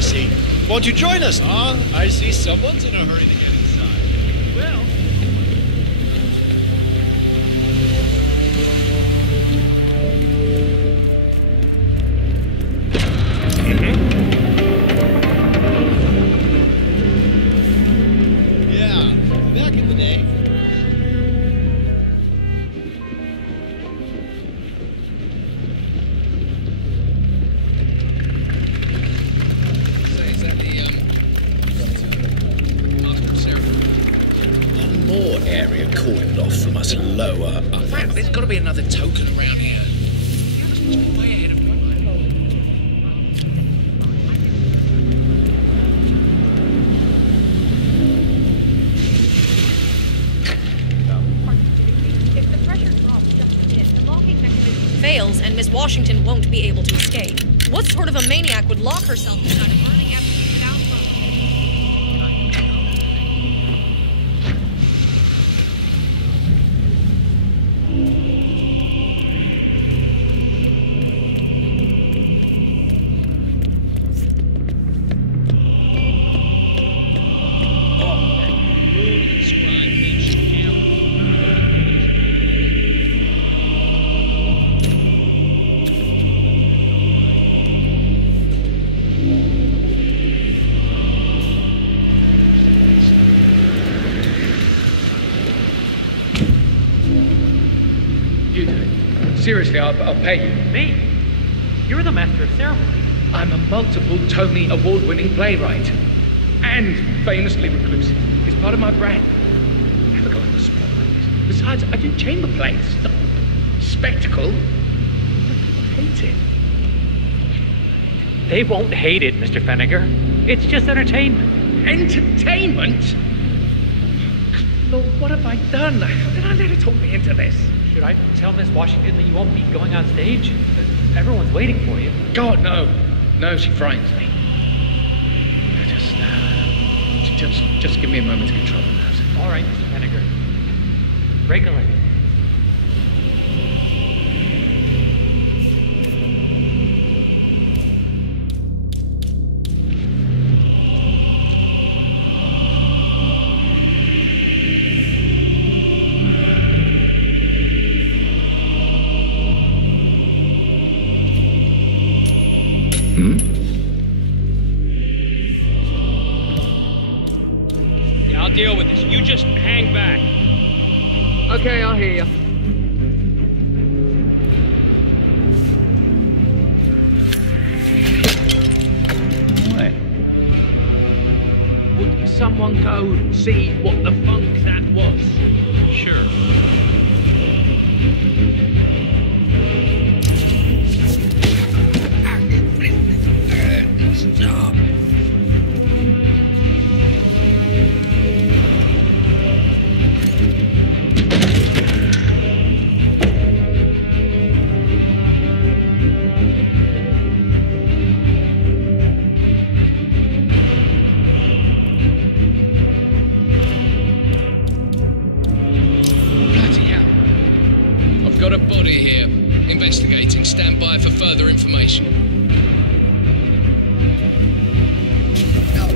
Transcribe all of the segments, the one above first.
I see. Won't you join us? Ah, I see someone's in a hurry to get inside. Well... Yeah, back in the day. Area cordoned off from us lower up. There's got to be another token around here. This must be way ahead of me. If the pressure drops just a bit, the locking mechanism fails and Miss Washington won't be able to escape. What sort of a maniac would lock herself inside a burning empty without Seriously, I'll pay you. Me? You're the master of ceremonies. I'm a multiple Tony award-winning playwright. And famously reclusive. It's part of my brand. Never go on the spotlight. Besides, I do chamber plays. Not spectacle. People hate it. They won't hate it, Mr. Fenniger. It's just entertainment. Entertainment? Lord, what have I done? How did I let her talk me into this? Should I tell Miss Washington that you won't be going on stage? Everyone's waiting for you. God, no. No, she frightens me. Just give me a moment to control the nerves. All right, Mr. Fenniger. Break a leg. Yeah, I'll deal with this. You just hang back. Okay, I'll hear you. Right. Would someone go see what the funk that was? Sure. Stop. Got a body here. Investigating. Stand by for further information. No.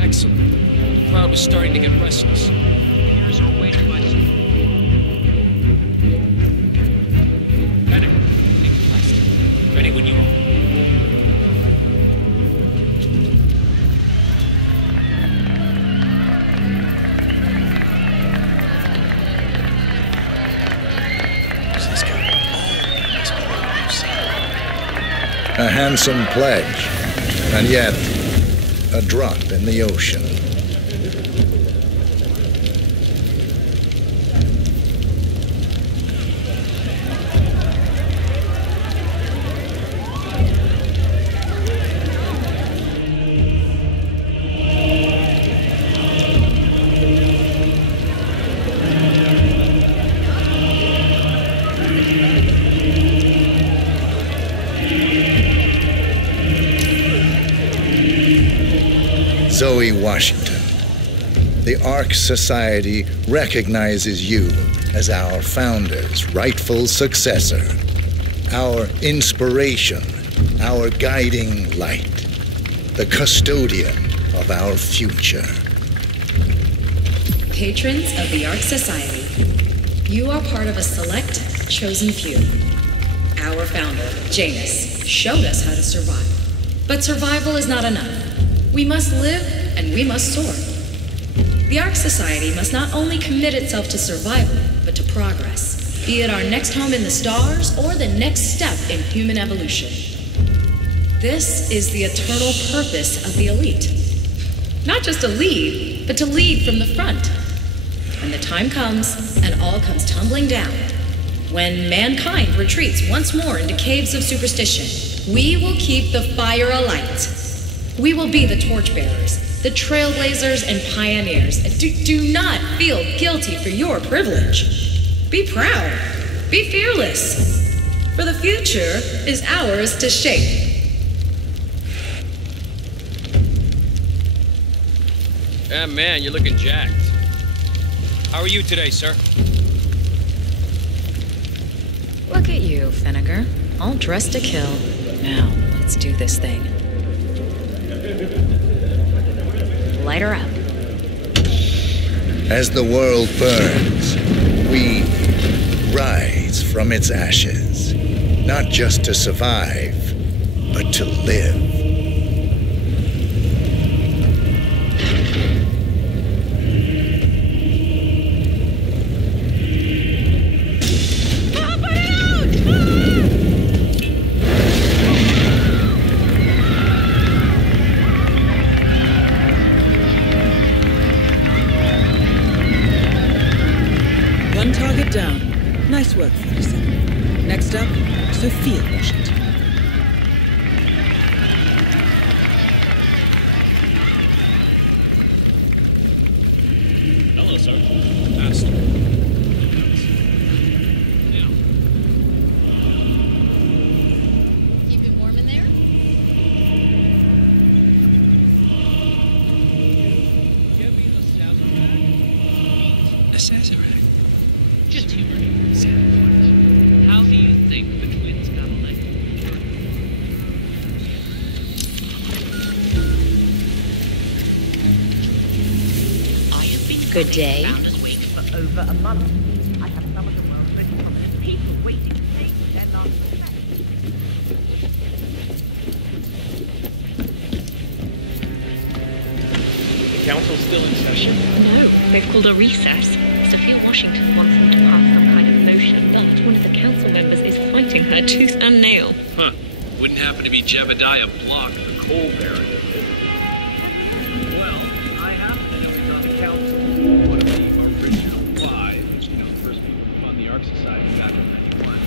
Excellent. The crowd was starting to get restless. Here's our waiting list. Fenniger, take the last. Ready when you are. A handsome pledge, and yet a drop in the ocean. Zoe Washington. The Ark Society recognizes you as our founder's rightful successor, our inspiration, our guiding light, the custodian of our future. Patrons of the Ark Society, you are part of a select, chosen few. Our founder, Janus, showed us how to survive. But survival is not enough. We must live and we must soar. The Ark Society must not only commit itself to survival, but to progress, be it our next home in the stars or the next step in human evolution. This is the eternal purpose of the elite. Not just to lead, but to lead from the front. When the time comes and all comes tumbling down, when mankind retreats once more into caves of superstition, we will keep the fire alight. We will be the torchbearers, the trailblazers and pioneers. Do not feel guilty for your privilege. Be proud. Be fearless. For the future is ours to shape. Yeah, man, you're looking jacked. How are you today, sir? Look at you, Finnegar. All dressed to kill. Now, let's do this thing. Light her up. As the world burns, we rise from its ashes, not just to survive, but to live. Nice work, 37. Next up, Sophia Washington. Hello, sir. Master. Keep it warm in there? Give me a Sazerac. Just humor. How do you think the twins got elected? I have been good day. Founders Week for over a month. I have some of the world's richest people waiting to take their last breath. The council's still in session. No, they've called a recess. Sophia Washington wants them to pass some kind of motion, but one of the council members is fighting her tooth and nail. Huh. Wouldn't happen to be Jebediah Block, the coal baron. Well, I happen to know he's on the council. One of the original five, the first people to fund the Ark Society back in 91.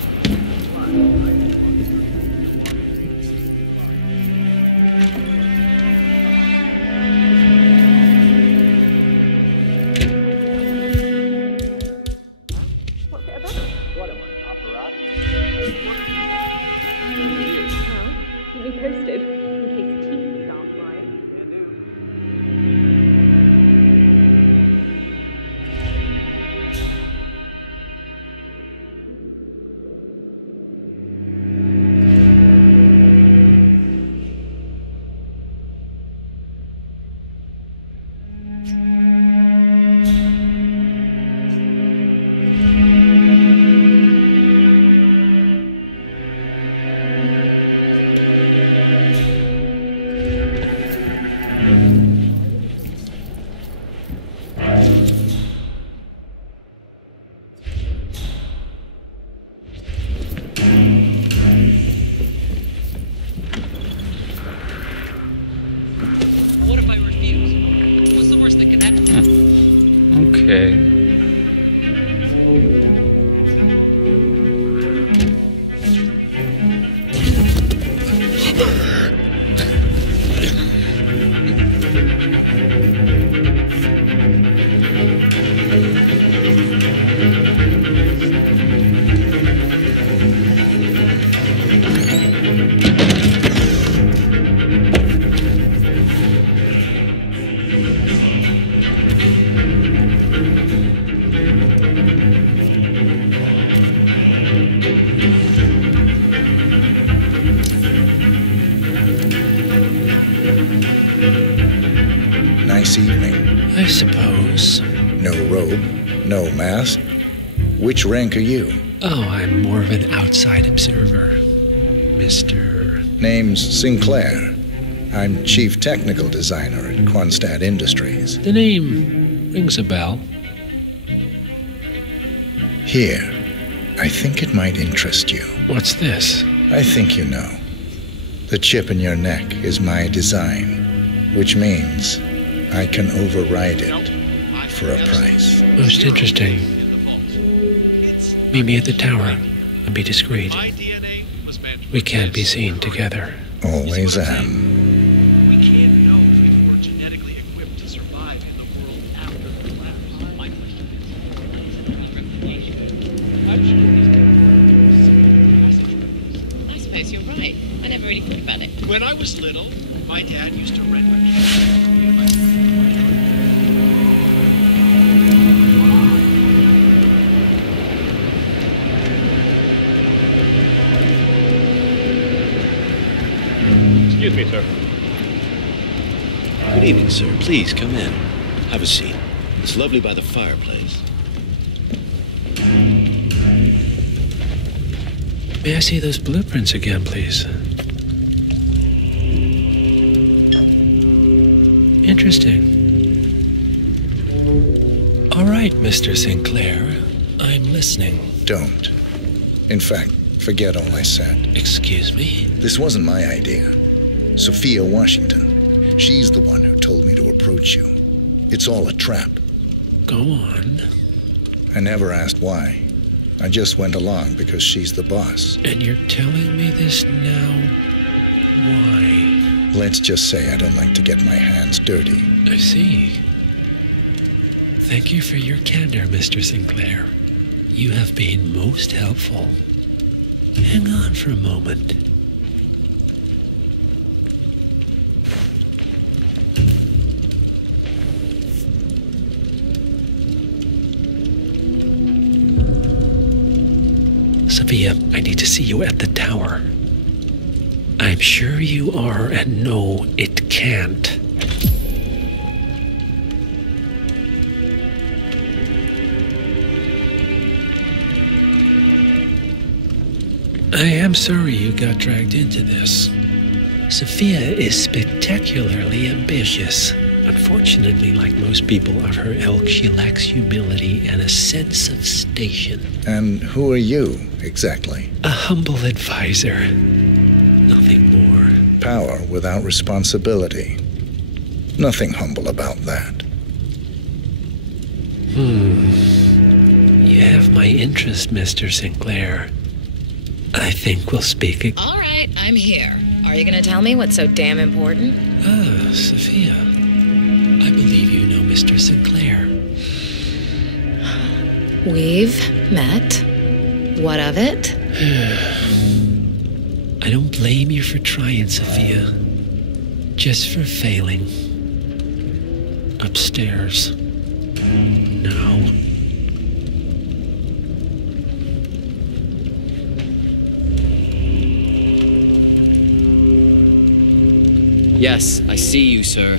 Okay. Nice evening. I suppose. No robe, no mask. Which rank are you? Oh, I'm more of an outside observer. Mr. Name's Sinclair. I'm Chief Technical Designer at Quonstad Industries. The name rings a bell. Here. I think it might interest you. What's this? I think you know. The chip in your neck is my design, which means I can override it for a price. Most interesting. Meet me at the tower and be discreet. We can't be seen together. Always am. We can't know if we're genetically equipped to survive in the world after the collapse. My question I suppose you're right. I never really thought about it. When I was little, my dad used to rent my Excuse me, sir. Good evening, sir. Please come in. Have a seat. It's lovely by the fireplace. May I see those blueprints again, please? Interesting. All right, Mr. Sinclair. I'm listening. Don't. In fact, forget all I said. Excuse me? This wasn't my idea. Sophia Washington. She's the one who told me to approach you. It's all a trap. Go on. I never asked why. I just went along because she's the boss. And you're telling me this now? Why? Let's just say I don't like to get my hands dirty. I see. Thank you for your candor, Mr. Sinclair. You have been most helpful. Hang on for a moment. Sophia, I need to see you at the tower. I'm sure you are, and no, it can't. I am sorry you got dragged into this. Sophia is spectacularly ambitious. Unfortunately, like most people of her ilk, she lacks humility and a sense of station. And who are you, exactly? A humble advisor. Nothing more. Power without responsibility. Nothing humble about that. You have my interest, Mr. Sinclair. I think we'll speak again. All right, I'm here. Are you gonna tell me what's so damn important? Ah, Sophia. I believe you know Mr. Sinclair. We've met. What of it? I don't blame you for trying, Sophia. Just for failing. Upstairs. Now. Yes, I see you, sir.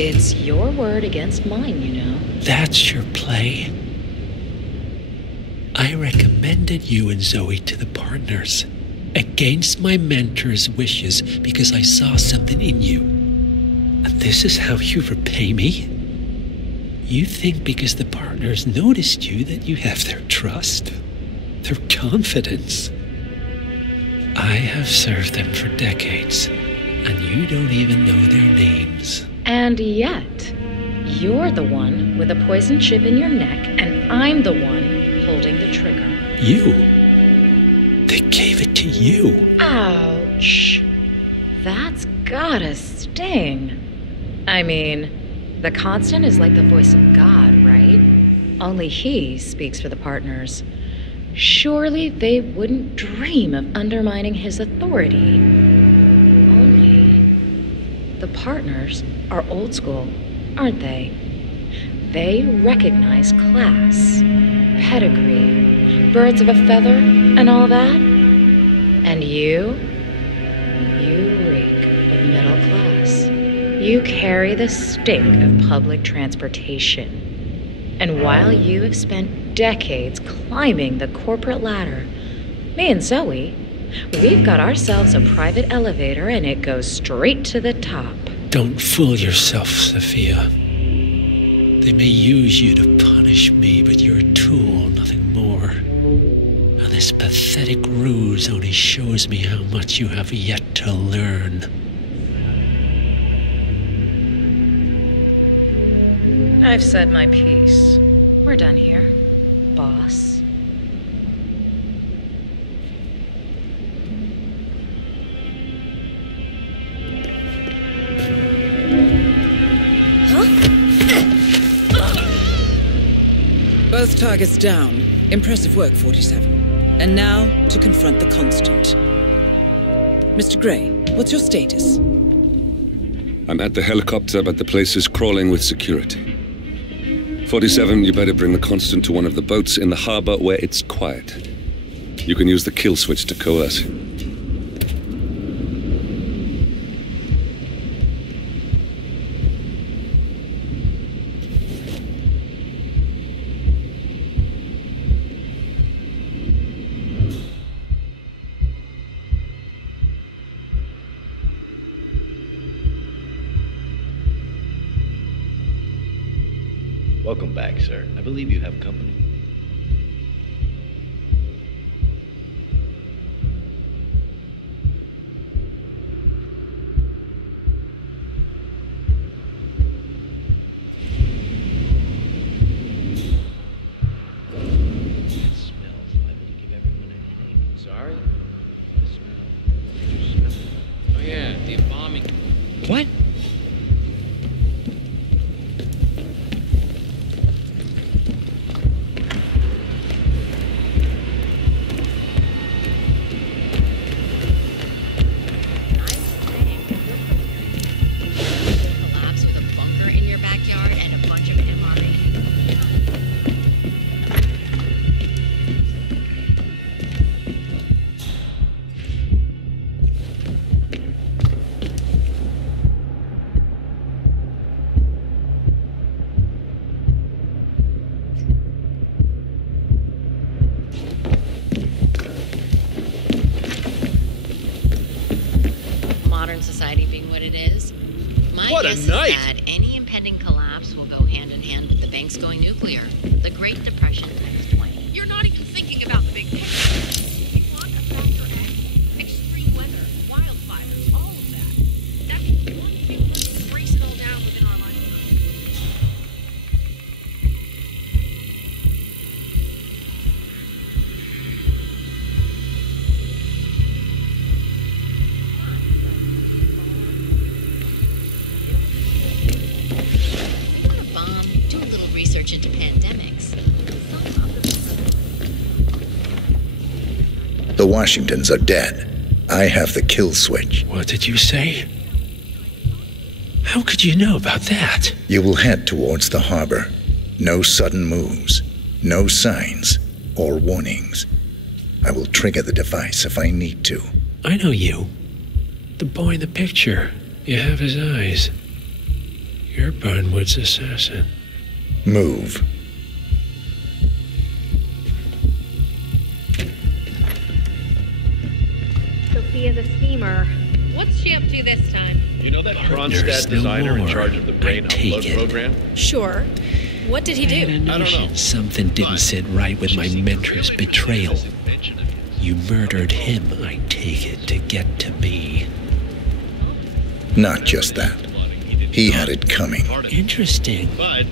It's your word against mine, you know. That's your play? I recommended you and Zoe to the partners, against my mentor's wishes, because I saw something in you. And this is how you repay me? You think because the partners noticed you that you have their trust, their confidence. I have served them for decades, and you don't even know their names. And yet, you're the one with a poison chip in your neck, and I'm the one holding the trigger. You? They gave it to you. Ouch. That's gotta sting. I mean, the Constant is like the voice of God, right? Only he speaks for the partners. Surely they wouldn't dream of undermining his authority. Only the partners are old school, aren't they? They recognize class, pedigree, birds of a feather, and all that. And you reek of middle class. You carry the stink of public transportation. And while you have spent decades climbing the corporate ladder, me and Zoe, we've got ourselves a private elevator and it goes straight to the top. Don't fool yourself, Sophia. They may use you to punish me, but you're a tool, nothing more. And this pathetic ruse only shows me how much you have yet to learn. I've said my piece. We're done here, boss. Both targets down. Impressive work, 47. And now to confront the Constant. Mr. Gray, what's your status? I'm at the helicopter, but the place is crawling with security. 47, you better bring the Constant to one of the boats in the harbor where it's quiet. You can use the kill switch to coerce him. Welcome back, sir. I believe you have company. That smells likely to give everyone a headache. Sorry? The smell. You smell it. Oh yeah, the embalming. What? Society being what it is, my what guess a is night. that any impending collapse will go hand in hand with the banks going nuclear. The Great Depression times 20. You're not even thinking about the big picture. You want a factor X? Extreme weather, wildfires, all of that. That means one big one will brace it all down within our lifetime. Research into pandemics. The Washingtons are dead. I have the kill switch. What did you say? How could you know about that? You will head towards the harbor. No sudden moves, no signs or warnings. I will trigger the device if I need to. I know you. The boy in the picture. You have his eyes. You're Barnwood's assassin. Move. Sophia the schemer. What's she up to this time? You know that Partners Kronstadt no designer in more. charge of the brain upload program? Sure. What did he do? I don't know. Something didn't sit right with my mentor's betrayal. You murdered him, I take it, to get to me. Not just that. He had it coming. Interesting. But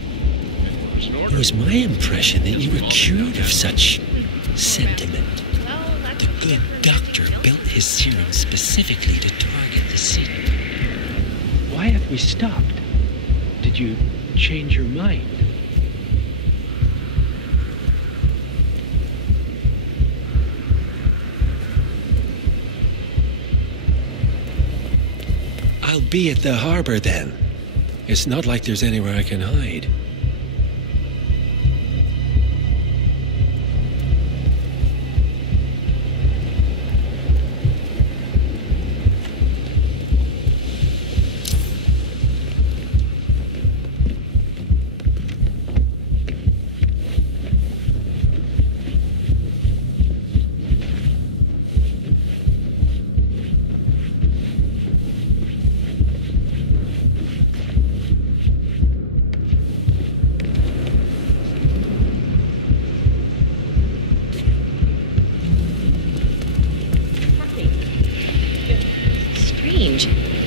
It was my impression that you were cured of such sentiment. Well, that's The good his serum specifically to target the city. Why have we stopped? Did you change your mind? I'll be at the harbor then. It's not like there's anywhere I can hide.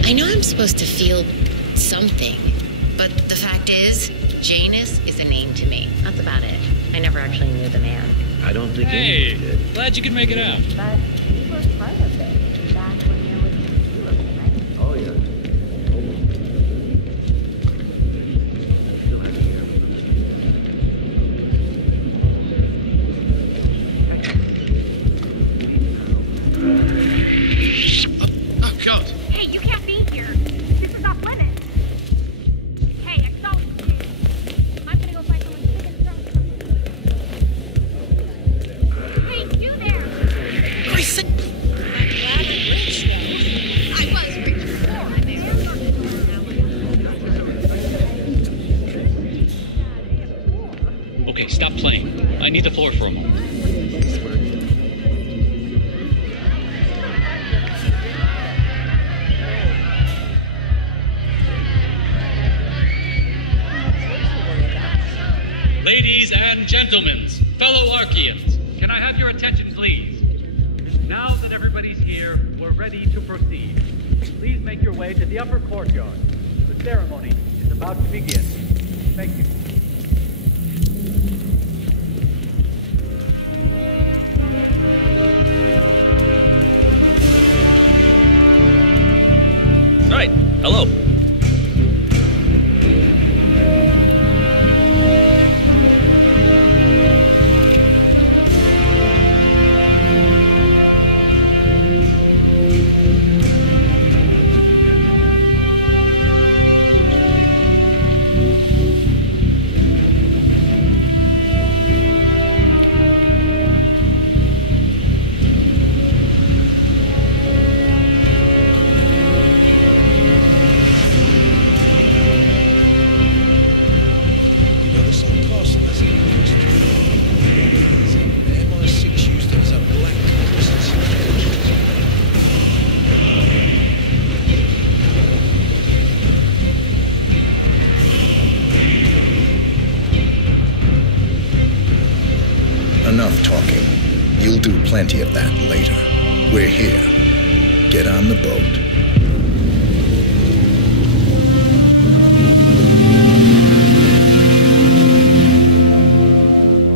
I know I'm supposed to feel something, but the fact is, Janus is a name to me. That's about it. I never actually knew the man. I don't think Hey, anyone did. glad you could make it out. But he was part of it back when there was two of them, right? Oh, yeah. Oh, God. Hey, you can't be here. This is off limits. Hey, I saw what you did. I'm gonna go find someone sick and throw something. Hey, you there! Grayson! I'm glad I'm rich now. I was rich before I married. Okay, stop playing. I need the floor for a moment. Ladies and gentlemen, fellow Arkians, can I have your attention, please? Now that everybody's here, we're ready to proceed. Please make your way to the upper courtyard. The ceremony is about to begin. Thank you. Right, hello. Enough talking. You'll do plenty of that later. We're here. Get on the boat.